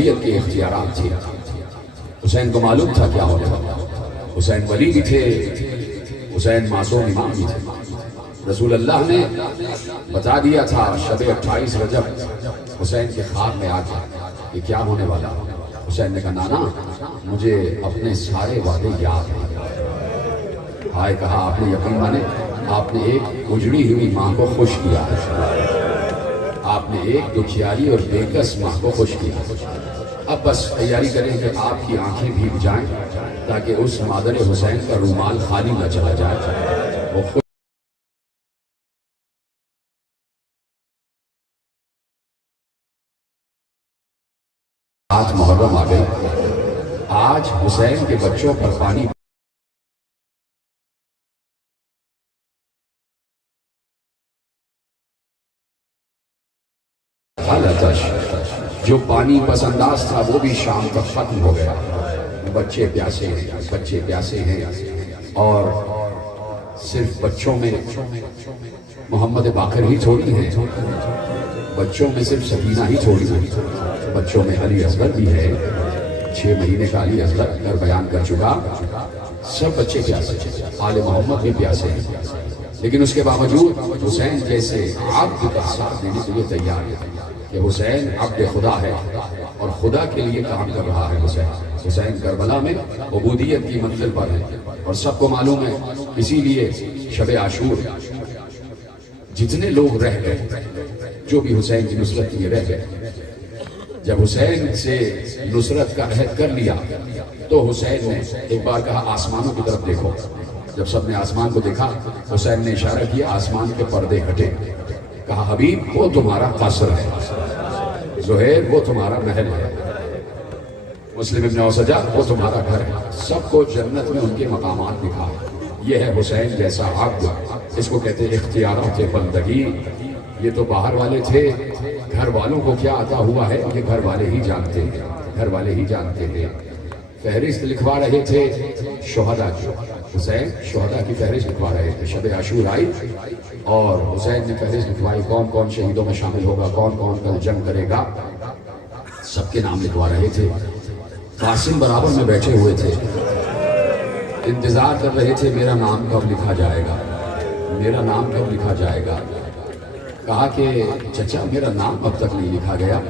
عبودیت کے اختیارات تھے۔ حسین کو معلوم تھا کیا ہوتا ہے، حسین ولی بھی تھے، حسین معصوم امام بھی تھے۔ رسول اللہ نے بتا دیا تھا شب 28 رجب حسین کے خواب میں آ کے کہ کیا ہونے والا۔ حسین نے کہا نانا مجھے اپنے سارے وعدے یاد ہیں۔ ہائے کہا آپ نے یقین مانے، آپ نے ایک اجڑی ہوئی ماں کو خوش کیا ہے، آپ نے ایک دکھیاری اور بےکس ماں کو خوش کیا۔ اب بس تیاری کریں کہ آپ کی آنکھیں بھیگ جائیں تاکہ اس مادر حسین کا رومال خالی نہ چلا جائے۔ وہ خود آج محرم آ گئی، آج حسین کے بچوں پر پانی جو پانی پس انداز تھا وہ بھی شام تک ختم ہو گیا۔ بچے پیاسے ہیں، بچے پیاسے ہیں، اور صرف بچوں میں محمد باقر ہی تھوڑی ہیں، بچوں میں صرف سکینہ ہی تھوڑی ہیں، بچوں میں علی اصغر بھی ہے، 6 مہینے کا علی اصغر کر بیان کر چکا۔ سب بچے پیاسے ہیں، آل محمد بھی پیاسے ہیں، لیکن اس کے باوجود حسین جیسے عبد کا ساتھ دینے کے لیے تیار ہے کہ حسین عبد خدا ہے اور خدا کے لیے کام کر رہا ہے۔ حسین کربلا میں عبودیت کی منزل پر ہے، اور سب کو معلوم ہے، اسی لیے شب عاشور جتنے لوگ رہ گئے، جو بھی حسین کی نصرت کے لیے رہ گئے، جب حسین سے نصرت کا عہد کر لیا تو حسین نے ایک بار کہا آسمانوں کی طرف دیکھو۔ جب سب نے آسمان کو دیکھا، حسین نے اشارہ کیا آسمان کے پردے ہٹے، کہا حبیب وہ تمہارا قصر ہے، زہیر وہ تمہارا محل ہے، مسلم ابن اوسجہ وہ تمہارا گھر ہے۔ سب کو جنت میں ان کے مقامات دکھا۔ یہ ہے حسین جیسا عبد، اس کو کہتے ہیں اختیارات بندگی۔ یہ تو باہر والے تھے، گھر والوں کو کیا عطا ہوا ہے یہ گھر والے ہی جانتے ہیں، گھر والے ہی جانتے ہیں۔ فہرست لکھوا رہے تھے شہداء کی، حسین شہداء کی فہرست لکھوا رہے تھے۔ شب عاشور آئی اور حسین نے فہرست لکھوائی، کون کون شہیدوں میں شامل ہوگا، کون کون کل جنگ کرے گا، سب کے نام لکھوا رہے تھے۔ قاسم برابر میں بیٹھے ہوئے تھے، انتظار کر رہے تھے میرا نام کب لکھا جائے گا، میرا نام کب لکھا جائے گا۔ کہا کہ چچا میرا نام اب تک نہیں لکھا گیا۔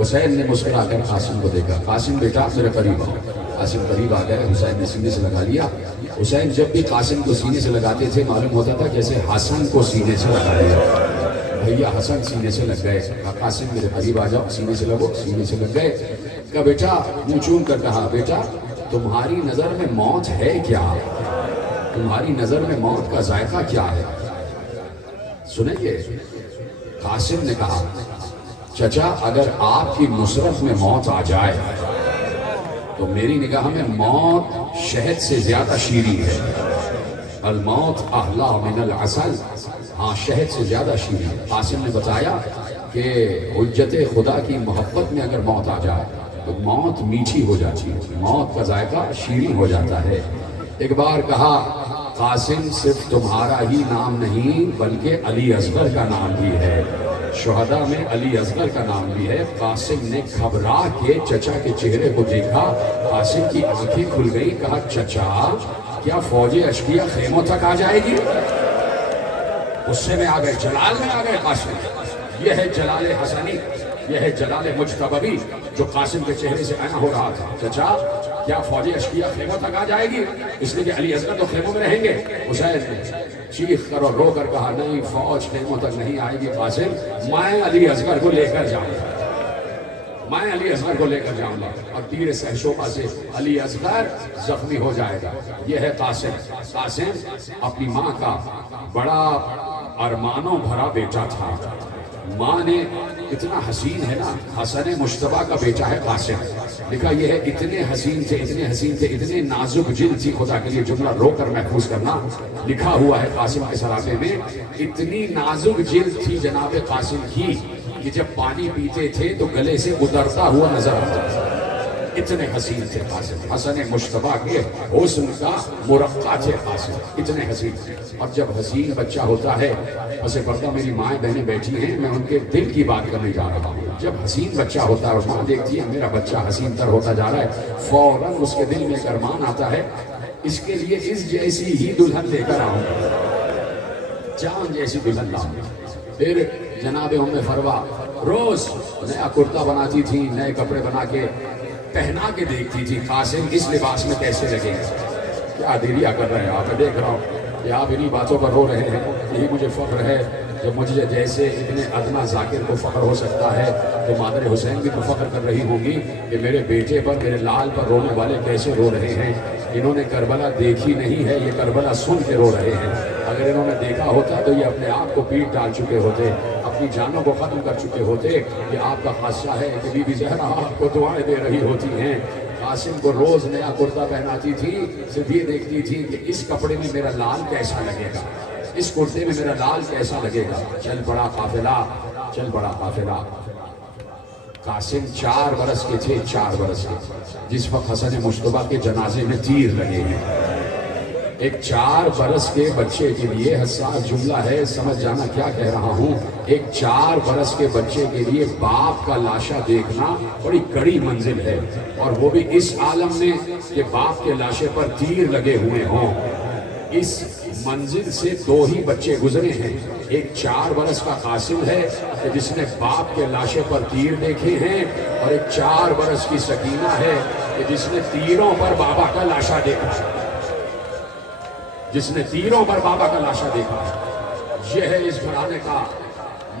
حسین نے مسکرا کر قاسم کو دیکھا، قاسم بیٹا میرے قریب آؤ۔ قاسم قریب آ گئے، حسین نے سینے سے لگا لیا۔ حسین جب بھی قاسم کو سینے سے لگاتے تھے معلوم ہوتا تھا جیسے حسن کو سینے سے لگا لیا۔ بھیا حسن سینے سے لگ گئے، کہا قاسم میرے قریب آ جاؤ، سینے سے لگو، سینے سے لگ گئے۔ کہا بیٹا منہ چوم کر کہا بیٹا تمہاری نظر میں موت ہے کیا، تمہاری نظر میں موت کا ذائقہ کیا ہے، سنیں گے؟ قاسم نے کہا چچا اگر آپ کی نصرت میں موت آ جائے تو میری نگاہ میں موت شہد سے زیادہ شیریں ہے، الموت احلی من العسل، ہاں شہد سے زیادہ شیریں۔ قاسم نے بتایا کہ حجت خدا کی محبت میں اگر موت آ جائے تو موت میٹھی ہو جاتی ہے، موت کا ذائقہ شیریں ہو جاتا ہے۔ ایک بار کہا قاسم صرف تمہارا ہی نام نہیں بلکہ علی اصغر کا نام بھی ہے، شہداء میں علی اصغر کا نام بھی ہے۔ قاسم نے گھبرا کے چچا کے چہرے کو دیکھا، قاسم کی آنکھیں کھل گئی، کہا چچا کیا فوج اشقیہ خیموں تک آ جائے گی؟ غصے میں آ گئے، جلال میں آ گئے قاسم۔ یہ ہے جلال حسنی، یہ ہے جلال مجتبی جو قاسم کے چہرے سے عیاں ہو رہا تھا۔ چچا کیا فوج اشقیہ خیموں تک آ جائے گی؟ اس لیے کہ علی اصغر تو خیموں میں رہیں گے۔ حسین نے چیخ کر اور رو کر کہا نہیں فوج خیموں تک نہیں آئے گی قاسم، میں علی اصغر کو لے کر جاؤں گا، میں علی اصغر کو لے کر جاؤں گا، اور تیر سہشوپا سے علی اصغر زخمی ہو جائے گا۔ یہ ہے قاسم۔ قاسم اپنی ماں کا بڑا ارمانوں بھرا بیٹا تھا، ماں نے اتنا حسین ہے نا، حسن مشتبہ کا بیٹا ہے قاسم، لکھا یہ ہے اتنے حسین تھے، اتنے حسین تھے، اتنے نازک جلد تھی، خدا کے لیے جملہ رو کر محفوظ کرنا، لکھا ہوا ہے قاسم کے صحافے میں، اتنی نازک جلد تھی جناب قاسم کی کہ جب پانی پیتے تھے تو گلے سے اترتا ہوا نظر آتا تھا۔ اتنے حسین تھے قاسم، حسن مشتبہ کے حسن کا مرقع تھے قاسم، اتنے حسین تھے۔ اور جب حسین بچہ ہوتا ہے، پس پردہ میری مائیں بہنیں بیٹھی ہیں، میں ان کے دل کی بات کرنے جا رہا ہوں۔ جب حسین بچہ ہوتا ہے اور ماں دیکھتی ہے میرا بچہ حسین تر ہوتا جا رہا ہے، فوراً اس کے دل میں ایک ارمان آتا ہے، اس کے لیے اس جیسی ہی دلہن لے کر آؤں، جان جیسی دلہن لاؤں۔ پھر جناب ام فروا روز نیا کرتا بناتی تھی، نئے کپڑے بنا کے پہنا کے دیکھتی تھی، قاسم اس لباس میں کیسے لگے گا۔ کیا دیریا کر رہے ہیں آپ؟ دیکھ رہا ہوں کہ آپ انہی باتوں پر رو رہے ہیں، یہی مجھے فخر ہے۔ جب مجھے جیسے ابن ادنا ذاکر کو فخر ہو سکتا ہے تو مادر حسین بھی تو فخر کر رہی ہوں گی کہ میرے بیٹے پر، میرے لال پر رونے والے کیسے رو رہے ہیں۔ انہوں نے کربلا دیکھی نہیں ہے، یہ کربلا سن کے رو رہے ہیں۔ اگر انہوں نے دیکھا ہوتا تو یہ اپنے آپ کو پیٹ ڈال چکے ہوتے، اپنی جانوں کو ختم کر چکے ہوتے۔ یہ آپ کا خاصہ ہے کہ بی بی زہرا آپ کو دعائیں دے رہی ہوتی ہیں۔ قاسم کو روز نیا کرتا پہناتی تھی، صرف یہ دیکھتی تھی کہ اس کپڑے میں میرا لال کیسا لگے گا، اس کرتے میں میرا لال کیسا لگے گا۔ چل پڑا قافلہ، چل پڑا قافلہ۔ قاسم 4 برس کے تھے، 4 برس کے، جس وقت حسن مشتبہ کے جنازے میں تیر لگے ہیں۔ ایک 4 برس کے بچے کے لیے حساس جملہ ہے، سمجھ جانا کیا کہہ رہا ہوں۔ ایک 4 برس کے بچے کے لیے باپ کا لاشا دیکھنا بڑی کڑی منزل ہے، اور وہ بھی اس عالم میں کہ باپ کے لاشے پر تیر لگے ہوئے ہوں۔ اس منزل سے 2 ہی بچے گزرے ہیں، ایک 4 برس کا قاسم ہے کہ جس نے باپ کے لاشے پر تیر دیکھے ہیں، اور ایک 4 برس کی سکینہ ہے کہ جس نے تیروں پر بابا کا لاشا دیکھا ہے، جس نے تیروں پر بابا کا لاشا دیکھا ہے۔ یہ ہے اس گھرانے کا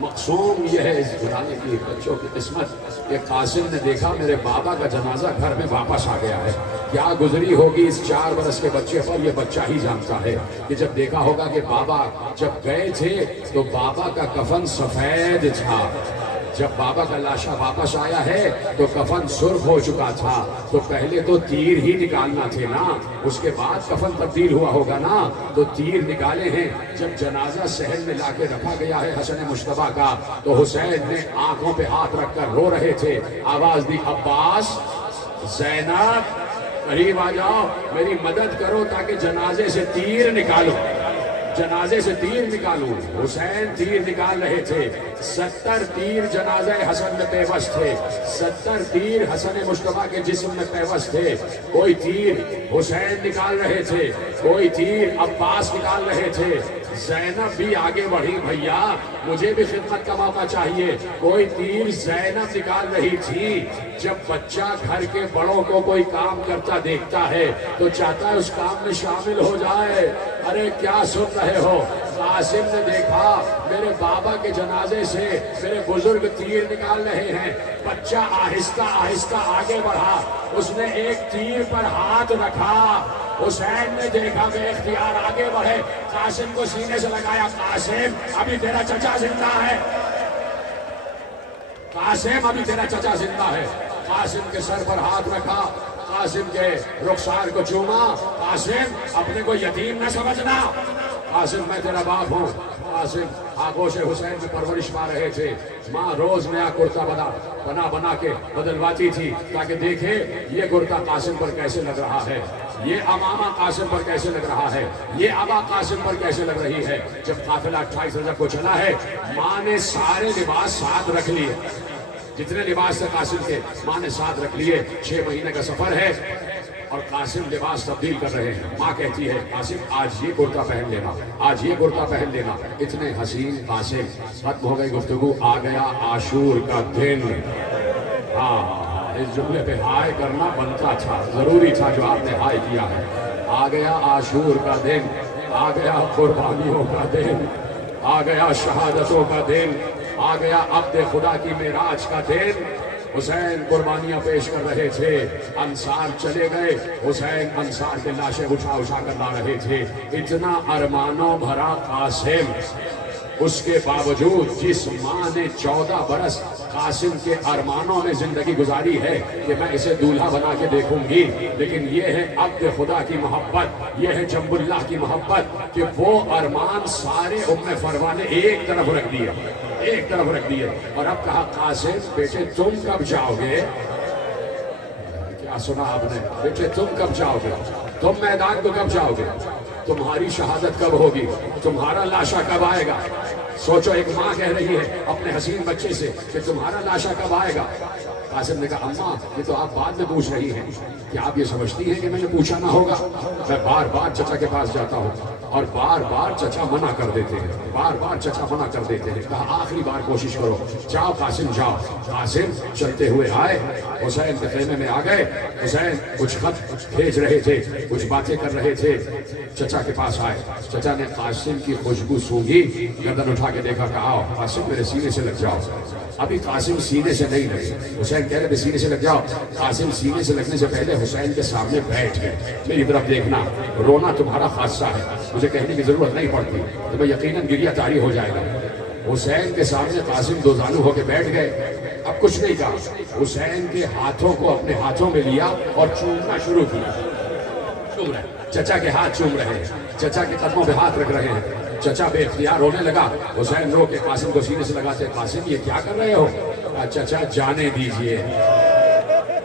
مقصوم، یہ ہے اس گھرانے کی بچوں کی قسمت کہ قاسم نے دیکھا میرے بابا کا جنازہ گھر میں واپس آ گیا ہے۔ کیا گزری ہوگی اس 4 برس کے بچے پر، یہ بچہ ہی جانتا ہے کہ جب دیکھا ہوگا کہ بابا جب گئے تھے تو بابا کا کفن سفید تھا، جب بابا کا لاشا واپس آیا ہے تو کفن سرخ ہو چکا تھا، تو پہلے تو تیر ہی نکالنا تھے نا، اس کے بعد کفن تبدیل ہوا ہوگا نا، تو تیر نکالے ہیں۔ جب جنازہ صحن میں لا کے رکھا گیا ہے حسن مشتبہ کا، تو حسین نے آنکھوں پہ ہاتھ رکھ کر رو رہے تھے، آواز دی عباس، زینب قریب آ جاؤ، میری مدد کرو تاکہ جنازے سے تیر نکالو، جنازے سے تیر نکالوں۔ حسین تیر نکال رہے تھے، 70 تیر جنازہ حسن میں پیوست تھے، 70 تیر حسن مشتبہ کے جسم میں پیوست تھے۔ کوئی تیر حسین نکال رہے تھے، کوئی تیر عباس نکال رہے تھے۔ زینب بھی آگے بڑھی، بھیا مجھے بھی خدمت کا موقع چاہیے۔ کوئی تیر زینب نکال رہی تھی۔ جب بچہ گھر کے بڑوں کو کوئی کام کرتا دیکھتا ہے تو چاہتا ہے اس کام میں شامل ہو جائے۔ ارے کیا سن رہے ہو؟ قاسم نے دیکھا میرے بابا کے جنازے سے میرے بزرگ تیر نکال رہے ہیں، بچہ آہستہ آہستہ آگے بڑھا، اس نے ایک تیر پر ہاتھ رکھا۔ حسین نے دیکھا بے اختیار آگے بڑھے، قاسم کو سینے سے لگایا، قاسم ابھی تیرا چچا زندہ ہے، قاسم ابھی تیرا چچا زندہ ہے۔ قاسم کے سر پر ہاتھ رکھا، قاسم کے رخسار کو چوما، قاسم اپنے کو یتیم نہ سمجھنا، قاسم میں تیرا باپ ہوں۔ قاسم آغوش حسین میں پرورش پا رہے تھے، ماں روز نیا کرتا بنا کے بدلواتی تھی تاکہ دیکھے یہ کرتا قاسم پر کیسے لگ رہا ہے، یہ امامہ قاسم پر کیسے لگ رہا ہے، یہ ابا قاسم پر کیسے لگ رہی ہے۔ جب قافلہ 28 رجب کو چلا ہے، ماں نے سارے لباس ساتھ رکھ لیے، جتنے لباس تھے قاسم کے ماں نے ساتھ رکھ لیے۔ 6 مہینے کا سفر ہے اور قاسم لباس تبدیل کر رہے ہیں۔ ماں کہتی ہے قاسم آج یہ کرتا پہن لینا، آج یہ کرتا پہن لینا۔ اتنے حسین قاسم۔ ختم ہو گئی گفتگو، آ گیا عاشور کا دن۔ ہاں اس جملے پہ ہائے کرنا بنتا تھا، ضروری تھا جو آپ نے ہائے کیا ہے۔ آ گیا عاشور کا دن، آ گیا قربانیوں کا دن، آ گیا شہادتوں کا دن، آ گیا عبد خدا کی معراج کا دن۔ حسین قربانیاں پیش کر رہے تھے، انصار چلے گئے، حسین انصار کے لاشیں اٹھا کر لا رہے تھے۔ اتنا ارمانوں بھرا قاسم، اس کے باوجود جس ماں نے 14 برس قاسم کے ارمانوں میں زندگی گزاری ہے کہ میں اسے دولہا بنا کے دیکھوں گی، لیکن یہ ہے عبد خدا کی محبت، یہ ہے جنب اللہ کی محبت کہ وہ ارمان سارے ام فروا نے ایک طرف رکھ دیا، ایک طرف رکھ دیے، اور اب کہا قاسم بیٹے تم کب جاؤ گے؟ کیا سنا آپ نے؟ بیٹے تم کب جاؤ گے؟ تم میدان کو کب جاؤ گے؟ تمہاری شہادت کب ہوگی؟ تمہارا لاشا کب آئے گا؟ سوچو، ایک ماں کہہ رہی ہے اپنے حسین بچے سے کہ تمہارا لاشا کب آئے گا؟ قاسم نے کہا اماں یہ تو آپ بعد میں پوچھ رہی ہیں، کیا آپ یہ سمجھتی ہیں کہ میں نے پوچھا نہ ہوگا؟ میں بار بار چچا کے پاس جاتا ہوں اور بار بار چچا منع کر دیتے ہیں، بار بار چچا منع کر دیتے ہیں۔ کہا آخری بار کوشش کرو، جاؤ قاسم جاؤ۔ قاسم چلتے ہوئے آئے، حسین کے خیمے میں آ گئے۔ حسین کچھ خط بھیج رہے تھے، کچھ باتیں کر رہے تھے، چچا کے پاس آئے۔ چچا نے قاسم کی خوشبو سونگھی، گردن اٹھا کے دیکھا، کہا آؤ قاسم میرے سینے سے لگ جاؤ۔ ابھی قاسم سینے سے نہیں لگے، حسین کہہ رہے سینے سے لگ جاؤ۔ قاسم سینے سے لگنے سے پہلے حسین کے سامنے بیٹھ گئے۔ میری طرف دیکھنا، رونا تمہارا خاصہ ہے، مجھے کہنے کی ضرورت نہیں پڑتی، تمہیں یقیناً گریہ طاری ہو جائے گا۔ حسین کے سامنے قاسم دو زانو ہو کے بیٹھ گئے، اب کچھ نہیں کہا۔ حسین کے ہاتھوں کو اپنے ہاتھوں میں لیا اور چومنا شروع کیا۔ چوم رہے، چچا کے ہاتھ چوم رہے ہیں، چچا کے قدموں پہ ہاتھ رکھ رہے ہیں۔ چچا بے اختیار ہونے لگا، حسین رو کے قاسم کو سینے سے لگاتے، قاسم یہ کیا کر رہے ہو؟ کہا چچا جانے دیجئے،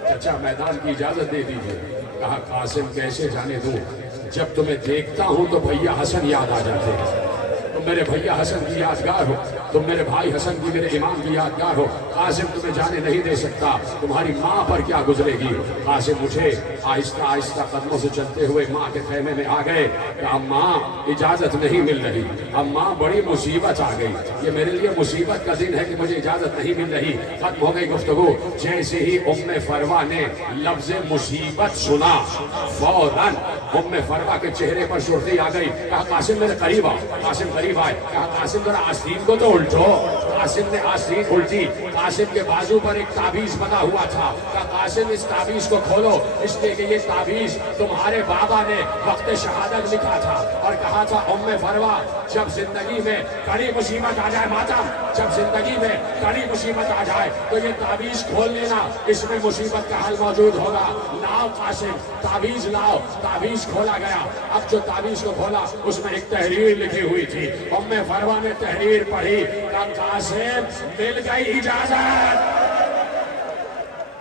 چچا میدان کی اجازت دے دیجئے۔ کہا قاسم کیسے جانے دوں؟ جب تمہیں دیکھتا ہوں تو بھیا حسن یاد آ جاتے ہیں، تم میرے بھیا حسن کی یادگار ہو، تم میرے بھائی حسن کی، میرے امام کی یادگار ہو۔ قاسم تمہیں جانے نہیں دے سکتا، تمہاری ماں پر کیا گزرے گی؟ قاسم اٹھے، آہستہ آہستہ قدموں سے چلتے ہوئے ماں کے خیمے میں آ گئے۔ کہا ماں اجازت نہیں مل رہی، اب ماں بڑی مصیبت آ گئی، یہ میرے لیے مصیبت کا دن ہے کہ مجھے اجازت نہیں مل رہی۔ ختم ہو گئی گفتگو۔ جیسے ہی ام فروا نے لفظ مصیبت سنا، فوراً ام فروا کے چہرے پر سرخی آ گئی۔ کہا قاسم میرے قریب آؤ۔ قاسم قریب آئے، کہا قاسم ذرا آستین کو تو الٹو۔ قاسم نے آستین الٹی، قاسم کے بازو پر ایک تعویذ بنا ہوا تھا۔ کہا قاسم اس تعویذ کو کھولو، اس لیے کہ یہ تعویذ تمہارے بابا نے وقت شہادت لکھا تھا اور کہا تھا ام فروا جب زندگی میں کڑی مصیبت آ جائے، ماتم جب زندگی میں کڑی مصیبت آ جائے تو یہ تعویذ کھول لینا، اس میں مصیبت کا حل موجود ہوگا۔ لاؤ قاسم تعویذ لاؤ۔ تعویذ کھولا گیا۔ اب جو تعویذ کو کھولا اس میں ایک تحریر لکھی ہوئی تھی۔ ام فروا نے تحریر پڑھی، کہا قاسم مل گئی اجازت،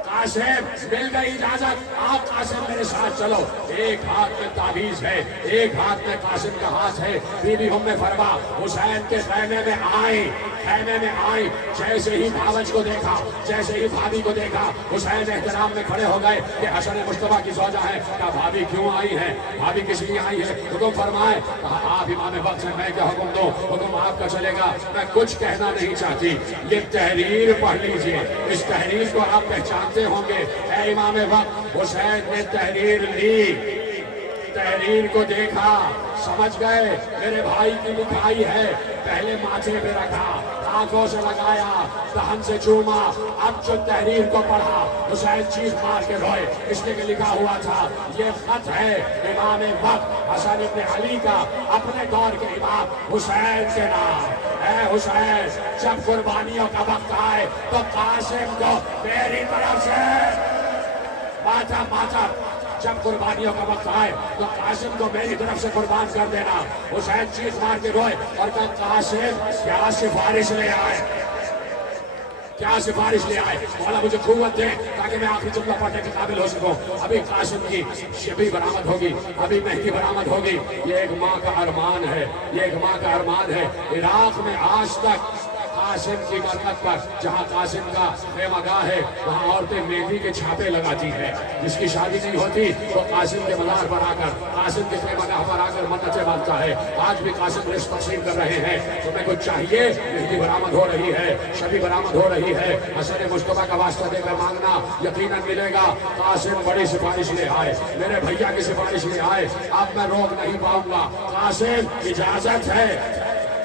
قاسم مل گئی اجازت، آپ قاسم میرے ساتھ چلو۔ ایک ہاتھ میں تعویذ ہے، ایک ہاتھ میں قاسم کا ہاتھ ہے۔ بی بی ام فروا حسین کے خیمے میں آئی، خیمے میں آئی۔ جیسے ہی بھاوج کو دیکھا، جیسے ہی بھابھی کو دیکھا، حسین احترام میں کھڑے ہو گئے کہ حسن مصطفیٰ کی زوجہ ہے۔ کہا بھابھی کیوں آئی ہے؟ بھابھی کس لیے آئی ہے؟ حکم فرمائے۔ کہا آپ امام وقت سے میں کیا حکم دوں؟ حکم آپ کا چلے گا، میں کچھ کہنا نہیں چاہتی۔ یہ تحریر پڑھ لیجئے، اس تحریر کو آپ پہچانتے ہوں گے۔ اے امام وقت، حسین نے تحریر لی، تحریر کو دیکھا، سمجھ گئے میرے بھائی کی لکھائی ہے۔ پہلے ماتھے پہ رکھا، آنکھوں سے لگایا، دہن سے چوما۔ اب جو تحریر کو پڑھا حسین چیخ مار کے روئے، اس لیے کہ لکھا ہوا تھا یہ خط ہے امام وقت حسن ابن علی کا اپنے دور کے امام حسین کے نام۔ اے حسین جب قربانیوں کا وقت آئے تو قاسم کو میری طرف سے ماتم جب قربانیوں کا وقت آئے تو قاسم کو میری طرف سے قربان کر دینا۔ حسین چیخ مار کے روئے اور کہا قاسم کیا سفارش لے آئے، کیا سفارش لے آئے؟ مولا مجھے قوت دے تاکہ میں آخری جملہ پڑھنے کے قابل ہو سکوں۔ ابھی قاسم کی شبی برآمد ہوگی، ابھی مہدی برآمد ہوگی۔ یہ ایک ماں کا ارمان ہے، یہ ایک ماں کا ارمان ہے۔ عراق میں آج تک قاسم کی مرکت پر جہاں قاسم کا خیمہ گاہ ہے وہاں عورتیں مہندی کے چھاپے لگاتی ہیں۔ جس کی شادی نہیں ہوتی وہ قاسم کے مزار پر آ کر، قاسم کے خیمہ گاہ پر آ کر منتیں باندھتا ہے۔ آج بھی قاسم رشت تقسیم کر رہے ہیں۔ تمہیں کچھ چاہیے؟ مہندی برآمد ہو رہی ہے، شبی برآمد ہو رہی ہے۔ حسن مصطفیٰ کا واسطہ دے کر مانگنا، یقیناً ملے گا۔ قاسم بڑی سفارش لے آئے، میرے بھیا کی سفارش لے آئے، اب میں روک نہیں پاؤں گا۔ قاسم اجازت ہے،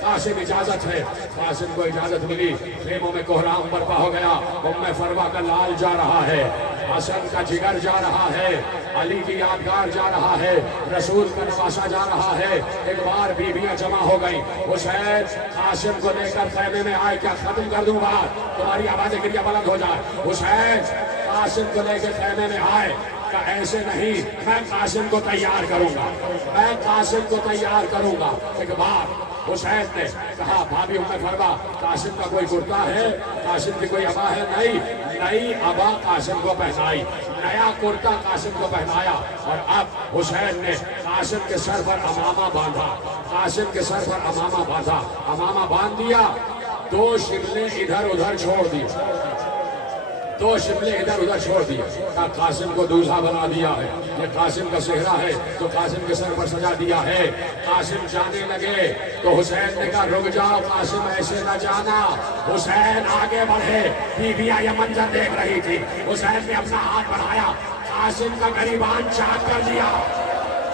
قاسم اجازت ہے۔ قاسم کو اجازت ملی، خیموں میں کوہرام برپا ہو گیا۔ ام فروا کا لال جا رہا ہے، حسن کا جگر جا رہا ہے، علی کی یادگار جا رہا ہے، رسول کا نواسا جا رہا ہے۔ ایک بار بیویاں جمع ہو گئی۔ حسین قاسم کو لے کر خیمے میں آئے، کیا ختم کر دوں بات؟ تمہاری آواز گریہ بلند ہو جائے۔ حسین قاسم کو لے کے خیمے میں آئے، کہ ایسے نہیں، میں قاسم کو تیار کروں گا، میں قاسم کو تیار کروں گا۔ ایک بار حسین نے کہا بھابھی ام فروا قاسم کا کوئی کرتا ہے، قاسم کی کوئی عبا ہے؟ نہیں، نئی عبا قاسم کو پہنائی، نیا کرتا قاسم کو پہنایا، اور اب حسین نے قاسم کے سر پر امامہ باندھا، قاسم کے سر پر امامہ باندھا، امامہ باندھ دیا، دو شملے ادھر ادھر چھوڑ دی، دو شملے ادھر ادھر چھوڑ دیے، کہا قاسم کو دوسرا بنا دیا ہے، یہ قاسم کا صحرا ہے تو قاسم کے سر پر سجا دیا ہے۔ قاسم جانے لگے تو حسین نے کہا رک جاؤ قاسم ایسے نہ جانا، حسین آگے بڑھے، بیویاں یہ منظر دیکھ رہی تھی، حسین نے اپنا ہاتھ بڑھایا، قاسم کا گریبان چاک کر دیا،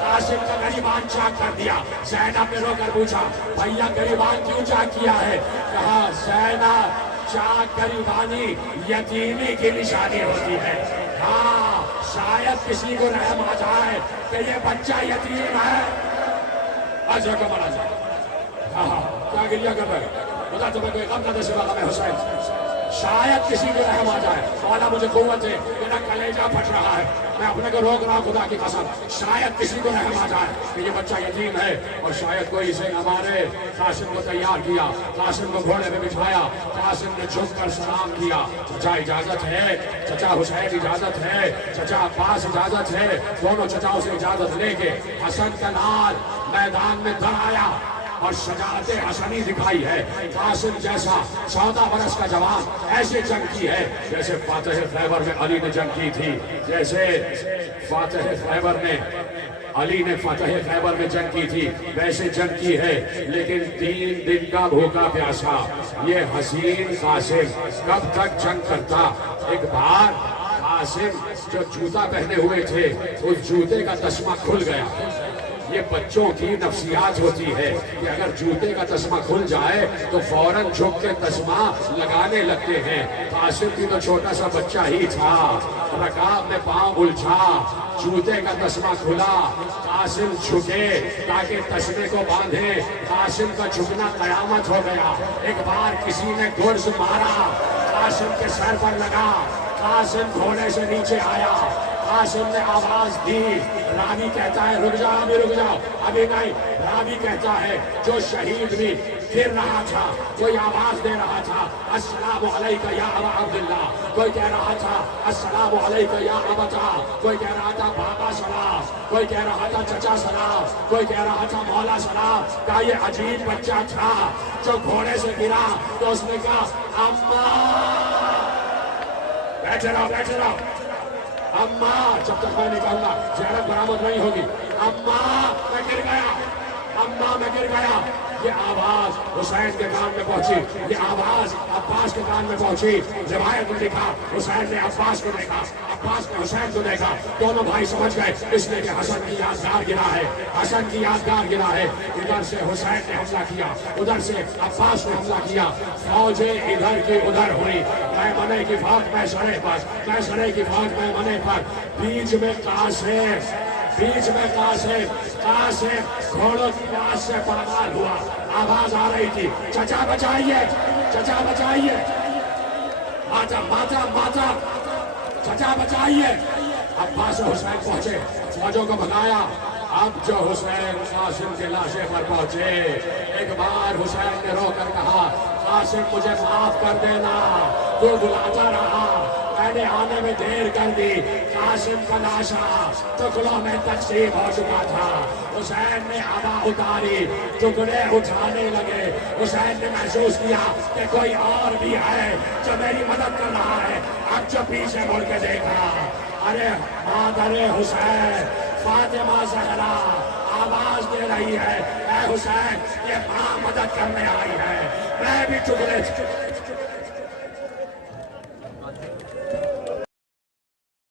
قاسم کا گریبان چاک کر دیا۔ زینب نے رو کر پوچھا بھیا گریبان کیوں چاک کیا ہے؟ کہا زینب چاک گریبانی یتیمی کی نشانی ہوتی ہے، ہاں شاید کسی کو رحم آ جائے کہ یہ بچہ یتیم ہے، اجر کو مرا جائے، ہاں کیا گریہ کر رہے خدا تمہیں کوئی غم نہ دے سوا غم حسین، شاید کسی کو رحم آ جائے، مولا مجھے قوت ہے، میرا کلیجہ پھٹ رہا ہے، میں اپنے کو روک رہا ہوں خدا کی قسم، شاید کسی کو رحم آ جائے کہ یہ بچہ یتیم ہے اور شاید کوئی اسے نہ مارے۔ قاسم کو تیار کیا، قاسم کو گھوڑے پہ بٹھایا، قاسم نے جھک کر سلام کیا، چچا اجازت ہے، چچا حسین اجازت ہے، چچا عباس اجازت ہے، دونوں چچاؤں سے اجازت لے کے حسن کا لال میدان میں در آیا اور شجاعت حسنی دکھائی ہے۔ قاسم جیسا 14 برس کا جوان ایسے جنگ کی ہے جیسے فاتح خیبر میں علی نے جنگ کی تھی، جیسے فاتح خیبر نے علی نے فاتح خیبر میں جنگ کی تھی ویسے جنگ کی ہے۔ لیکن 3 دن کا بھوکا پیاسا یہ حسین قاسم کب تک جنگ کرتا؟ ایک بار قاسم جو جوتا پہنے ہوئے تھے اس جوتے کا تسمہ کھل گیا۔ یہ بچوں کی نفسیات ہوتی ہے کہ اگر جوتے کا تسمہ کھل جائے تو فوراً جھک کے تسمہ لگانے لگتے ہیں۔ قاسم بھی تو چھوٹا سا بچہ ہی تھا، رکاب میں پاؤں الجھا، جوتے کا تسمہ کھلا، قاسم جھکے تاکہ تسمے کو باندھے، قاسم کا جھکنا قیامت ہو گیا۔ ایک بار کسی نے گرز مارا، قاسم کے سر پر لگا، قاسم گھوڑے سے نیچے آیا، قاسم نے آواز دی، راوی کہتا ہے رک جاؤ ابھی، رک جاؤ ابھی نہیں، راوی کہتا ہے جو شہید بھی گر رہا تھا کوئی آواز دے رہا تھا السلام علیکہ یا ابا عبداللہ، کوئی کہہ رہا تھا السلام علیکہ یا ابتا، کوئی کہہ رہا تھا بابا سلام، کوئی کہہ رہا تھا چچا سلام، کوئی کہہ رہا تھا مولا سلام۔ کہا یہ عجیب بچہ تھا جو گھوڑے سے گرا تو اس نے کہا اماں، بیٹھے رہو بیٹھے رہو، اماں جب تک میں نکالنا زیارت برآمد نہیں ہوگی، اماں میں گر گیا، اماں میں گر گیا۔ یہ آواز حسین کے کان میں پہنچی، یہ آواز عباس کے کان میں پہنچی۔ روایت میں لکھا حسین نے عباس کو دیکھا، عباس نے حسین کو دیکھا، دونوں بھائی سمجھ گئے اس لیے کہ حسن کی یادگار گرا ہے، حسن کی یادگار گرا ہے۔ ادھر سے حسین نے حملہ کیا، ادھر سے عباس نے حملہ کیا، فوجیں ادھر کی ادھر ہوئی، میمنے کی فوج میسرے پر، میسرے کی فوج میمنے پر، بیچ میں قاسم، بیچ میں قاسم، قاسم گھوڑوں کی آواز سے پامال ہوا، آواز آ رہی تھی چچا بچائیے، چچا بچائیے، ماتا ماتا ماتا، چچا بچائیے۔ عباس و حسین پہنچے، فوجوں کو بھگایا۔ اب جو حسین قاسم کے لاشے پر پہنچے، ایک بار حسین نے رو کر کہا قاسم مجھے معاف کر دینا، تو بلاتا رہا، میں نے آنے میں دیر کر دی۔ قاسم کا لاشا ٹکڑوں میں تقسیم ہو چکا تھا، حسین نے عبا اتاری، ٹکڑے اٹھانے لگے۔ حسین نے محسوس کیا کہ کوئی اور بھی ہے جو میری مدد کر رہا ہے۔ اب جو پیچھے مڑ کے دیکھا، ارے مادر حسین فاطمہ زہرا آواز دے رہی ہے اے حسین یہ ماں مدد کرنے آئی ہے، میں بھی ٹکڑے